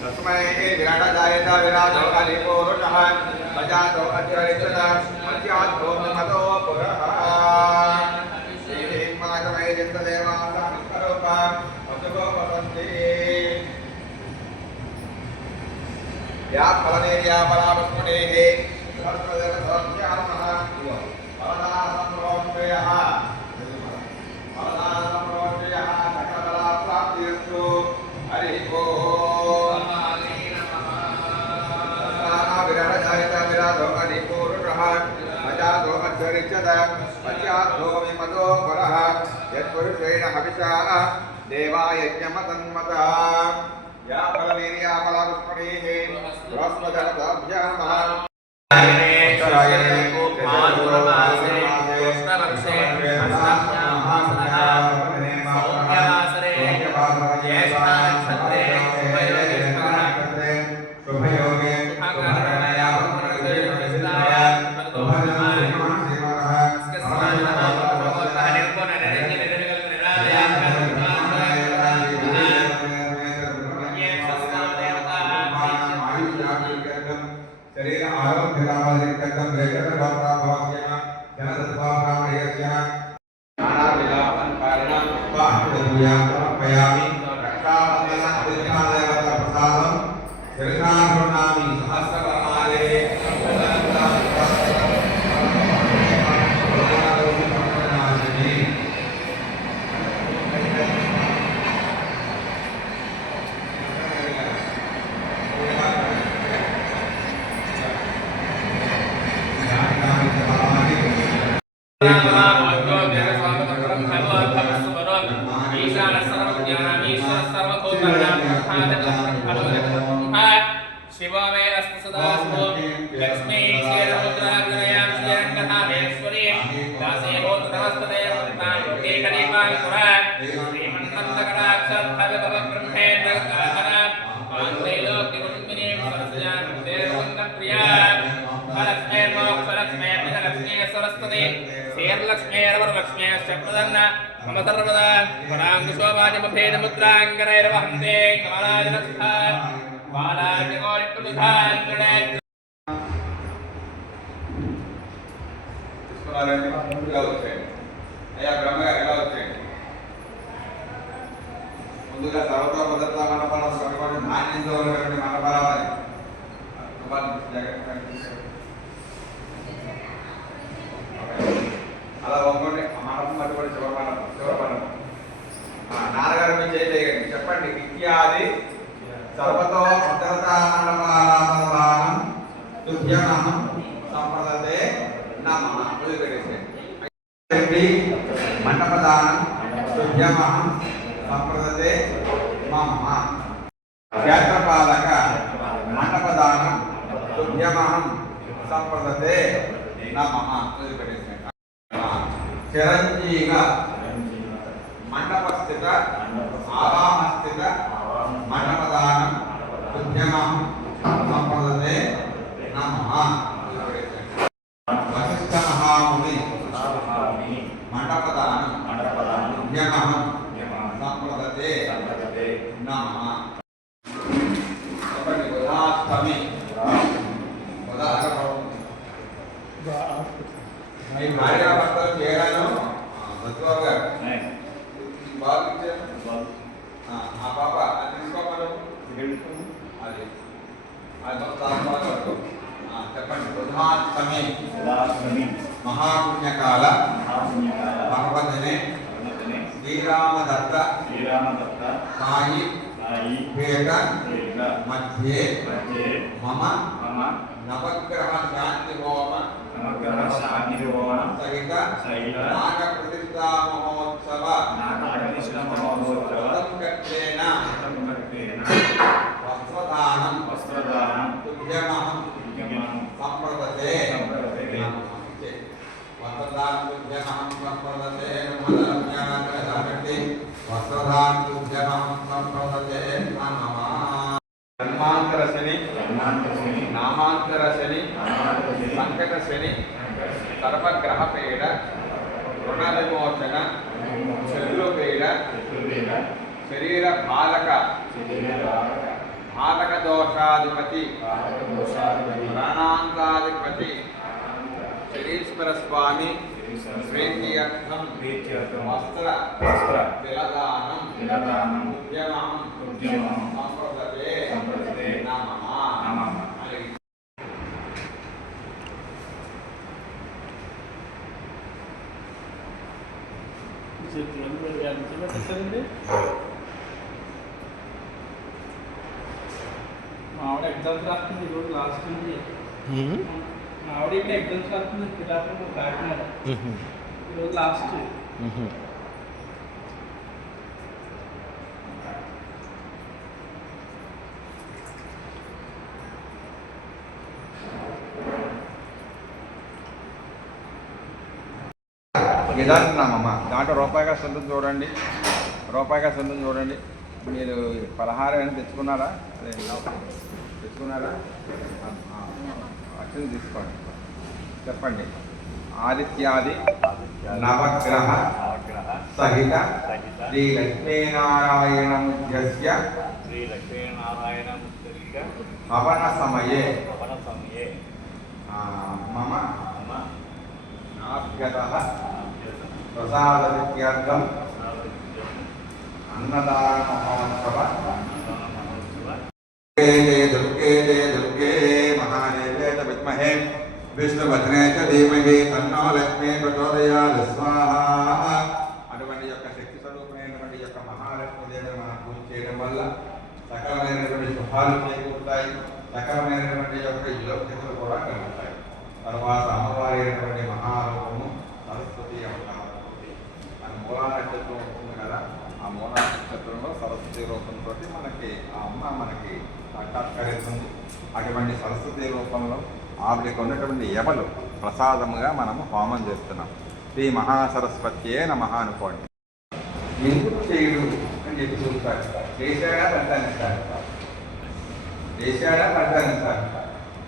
तस्मै विराटजायत विराजो अलिपुरुषः अजातो अध्यरिचत मध्यातो मतो पुरः श्रीमातमै चित्तदेवासा विस्वरूप वसुभो वसन्ति या फलनेर्या परावस्मनेः सहस्रदेवसंख्यानमः फलदासंप्रोक्षयः सकलफलाप्राप्तिरस्तु हरिः ओम् विराटजायत विराजो अलिपुरुषः अजातो अध्यरिचत मध्यातो मतो पुरः यत्पुरुषेण हविषा देवायज्ञमतन्मतः या फलनेर्या परावस्मनेः बृहस्पतिर्भ्यां शरीर आरोग्य लाभाधिकर्तम रेखर भावना भावज्ञ जनसत्वाप्रामयस्य नाना विलापन कारणं वाहनदुया समर्पयामि रक्षाबंधन अभिष्ठादेवता प्रसादं शिरसार्पणामि सहस्रकर्माले शिवमे अस्तु सदा लक्ष्मी क्षीरसमुद्राग्रयां श्रीरङ्गधामेश्वरी दासे भूत नमस्ते तान्ते कलिपां पुरा श्रीमन्नन्तकटाक्षभगवद्ब्रह्मेन्द्र काहना आन्त्रैलोक्यकुण्डमिनीं सरस्वतीं देववन्दप्रिया लक्ष्मी लक्ष्मी सरस्वती श्रीर्लक्ष्मीर्वरलक्ष्मी चक्रदन्न मम सर्वदा पराङ्कुशोभाजमभेदमुद्राङ्गनैर्वहन्ते कमलाजनस्था बालाजगोलिप्रदुधाङ्गणे తీసుకోవాలంటే ఇలా వచ్చేయండి అయ్యా బ్రహ్మగారు ఎలా వచ్చేయండి ముందుగా సర్వతో భద్రతా మండపాల స్వామి నాణ్యంతో ఉన్నటువంటి మండపాలని అలా ఒక్కోటి మండపం మధ్యపడి చివరి మండపం నాన్నగారు మీరు చేయండి చెప్పండి ఇత్యాది సర్వతో భద్రతా మండపారాధనం తుభ్యమహం సంప్రదతే నమః మండపదానం తుభ్యమహం సంప్రదతే మమ క్షేత్రపాలక మండపదానం తుభ్యమహం సంప్రదతే నమః చిరంజీవ మండపస్థిత ఆవామస్థిత మండపదానం తుభ్యమహం సంప్రదతే నమః వశిష్ఠ మహాముని మండపదానం తుభ్యమహం సంప్రదతే నమః బుధాష్టమి మీ భార్యాభర్తలు చేరాను బతుబాబు గారు బాబు ఇచ్చారు ఆ పాప అది తీసుకోమను అది చెప్పండి బుధాష్టమి మహాపుణ్యకాల పర్వదినే శ్రీరామదత్త సాయి పేట మధ్యే మమ నవగ్రహ శాంతి హోమ సహిత నాగ ప్రతిష్ఠా మహోత్సవ వస్త్రదానం తుభ్యమహం సంప్రదతే వస్త్రదానం తుభ్యమహం సంప్రదతే వస్త్రదానం తుభ్యమహం సంప్రదతే నమః జన్మాంతర శని నామాంతర శని సంకట శని సర్వగ్రహపీడ రుణవిమోచన శత్రుపీడ శరీర బాధక దోషాధిపతి ప్రాణాంతాధిపతి శరీశ్వర స్వామి ప్రీత్యర్థం వస్త్ర తిలదానం ఉద్యమం సంప్రదతే నమః. ఆవిడ ఎగ్జామ్స్ రాస్తుంది ఈరోజు లాస్ట్ ఉంది. ఆవిడ ఇక్కడ ఎగ్జామ్స్ రాస్తుంది పిల్లలు కాకినాడ ఈరోజు లాస్ట్. ఇదన్నమమ్మ దాంట్లో రూపాయిగా సొంతం చూడండి, రూపాయిగా సొంతం చూడండి. మీరు పలహారం ఏమైనా తెచ్చుకున్నారా? అదే తెచ్చుకున్నారా? అక్షరం తీసుకోండి, చెప్పండి. ఆదిత్యాది నవగ్రహ సహిత శ్రీ లక్ష్మీనారాయణముద్యస్య హవన సమయే మమ నాభ్యతః ప్రసాదవిద్యార్థం అన్నదాన మహోత్సవ దుర్గే మహాదేవ్యే చ విద్మహే విష్ణుపత్నే చ ధీమహి తన్నో లక్ష్మీ ప్రచోదయాత్ స్వాహా. అటువంటి యొక్క శక్తి స్వరూపమైనటువంటి యొక్క మహాలక్ష్మీదేవిని మనం పూజ చేయడం వల్ల సకలమైనటువంటి శుభాలు చేకూరుతాయి, సకలమైనటువంటి యొక్క యోగ్యతలు కూడా కలుగుతాయి. తర్వాత అమ్మవారి అయినటువంటి మహారూపము సరస్వతి అవతారమూర్తి. మన మూలా నక్షత్రం ఉంటుంది కదా, ఆ మూలా నక్షత్రంలో సరస్వతి రూపంతో మనకి ఆ అమ్మ మనకి సాక్షాత్కరిస్తుంది. అటువంటి సరస్వతి రూపంలో ఆవిడకి ఉన్నటువంటి యవలు ప్రసాదముగా మనము హోమం చేస్తున్నాం. శ్రీ మహాసరస్వత్యే నమః అనుకోండి. ఎందుకు చేయుడు అని చెప్పి చూస్తారు. చేశాడా పంటానిస్తారు, చేశాడా పంటానిస్తారు.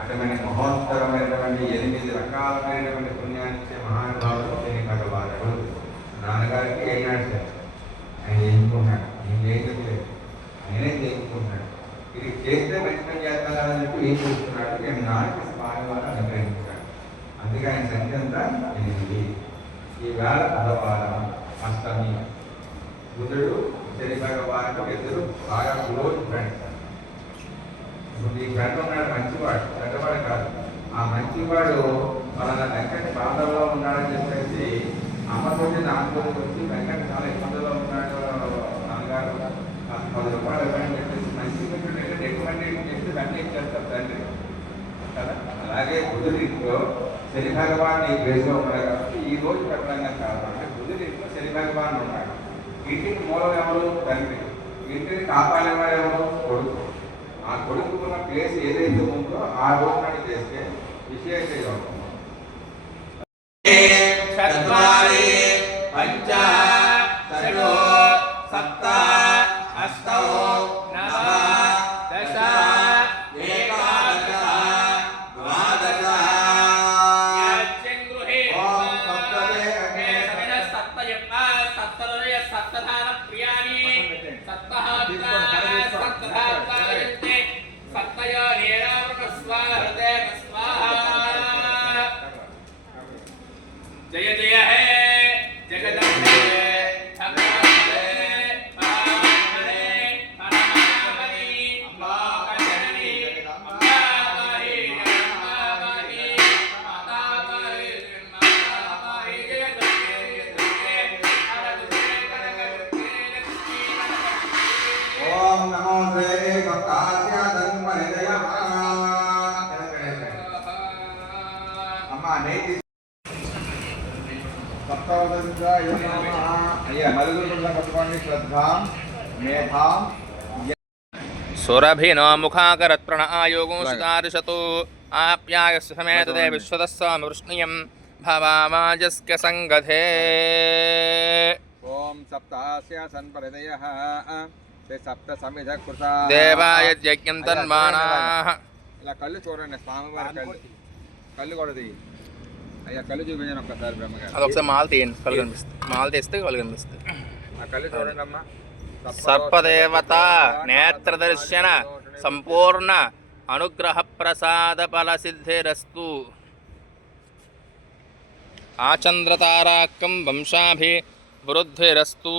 అటువంటి మహోత్తరమైనటువంటి 8 రకాలమైనటువంటి పుణ్యాన్నిచ్చే మహానుభావుడు శని భగవానుడు. నాన్నగారికి ఏనాడు ఆయన ఎంచుకున్నాడు, నేను చేయలేదు, ఆయనే చేసుకుంటున్నాడు. ఇది చేస్తే మంచి పని చేస్తానని చెప్పి ఏం చూస్తున్నాడు, నేను నాన్నకి స్వామివారు అనుగ్రహించాడు. అందుకే ఆయన సంఖ్య అంతా 8. ఈవేళ బుధవారం అష్టమి. బుధుడు శని భగవానుడు ఇద్దరు బాగా క్లోజ్ ఫ్రెండ్స్. ఇప్పుడు ఈ ఫ్రెండ్ ఉన్నాడు మంచివాడు, చెడ్డవాడు కాదు. ఆ మంచివాడు మన వెంకట బాధల్లో ఉన్నాడని చెప్పేసి అమ్మతోటి నాన్నతోటి వచ్చి వెంకట చాలా ఇబ్బందుల్లో ఉన్నాడు నాన్నగారు, 10 రూపాయలు ఇవ్వని చెప్పేసి మంచి మిత్రుడు రికమెండేషన్ చేసి వెంటనే ఇచ్చేస్తారు తండ్రి కదా. అలాగే బుధుడింట్లో శని భగవాన్ ఈ ప్లేస్లో ఉన్నాడు కాబట్టి ఈ రోజు చెప్పడంగా కాదు. అంటే బుధుడింట్లో శని భగవాన్ ఉన్నాడు. ఇంటికి మూలం ఎవరు? తండ్రి. ఇంటిని కాపాడేవాడు ఎవరు? కొడుకు. ఆ కొడుకున్న ప్లేస్ ఏదైతే ఉందో ఆ రోజు నాడు చేస్తే విశేష యోగం. పంచ షడో సప్త అష్టౌ నవ దశ ఏకాదశ ద్వాదశ ఓం సప్తదే అగ్నే సప్తయజ్ఞ సప్తలోయ సప్తధాన ప్రియాని సప్తహాత్తాయతే సప్తయ నేరావృత స్వాహృతే స్వాహా. జయ జయ హే జగదంబే భగవతే పరాత్మనే పరమావతి లోకజనని అమ్మావహి అమ్మావహి మాతావహి మాతావహి జయ దుర్గే దుర్గే హరదుర్గే కనకదుర్గే లక్ష్మీ కనకదుర్గే. ఓం నమో శ్రీ భక్తాస్యాదన్మనిదయః. అమ్మా నేతి సురభినో ముఖాకరత్రణ ఆయోగో సుదారిషతో ఆప్యాయస్య సమేతదే విశ్వదస్వామి వృష్ణియం భవామాజస్య సంగధే. ఓం సప్తాస్య సన్పరిదయః సప్త సమిధ కృత దేవాయ యజ్ఞం తన్మానాః. ఇలా కళ్ళు చూడండి, స్వామివారి కళ్ళు, కళ్ళు కూడా అయ్యా కళ్ళు చూపించాను ఒక్కసారి బ్రహ్మగారు. అదొకసారి మాల తీయండి, కళ్ళు కనిపిస్తుంది. మాల తీస్తే కళ్ళు కనిపిస్తుంది. ఆ కళ్ళు చూడండి అమ్మా. సర్పదేవత నేత్రదర్శన సంపూర్ణ అనుగ్రహ ప్రసాద ఫల సిద్ధిరస్తు. ఆచంద్రతారాకం వంశాభి వృద్ధిరస్తు.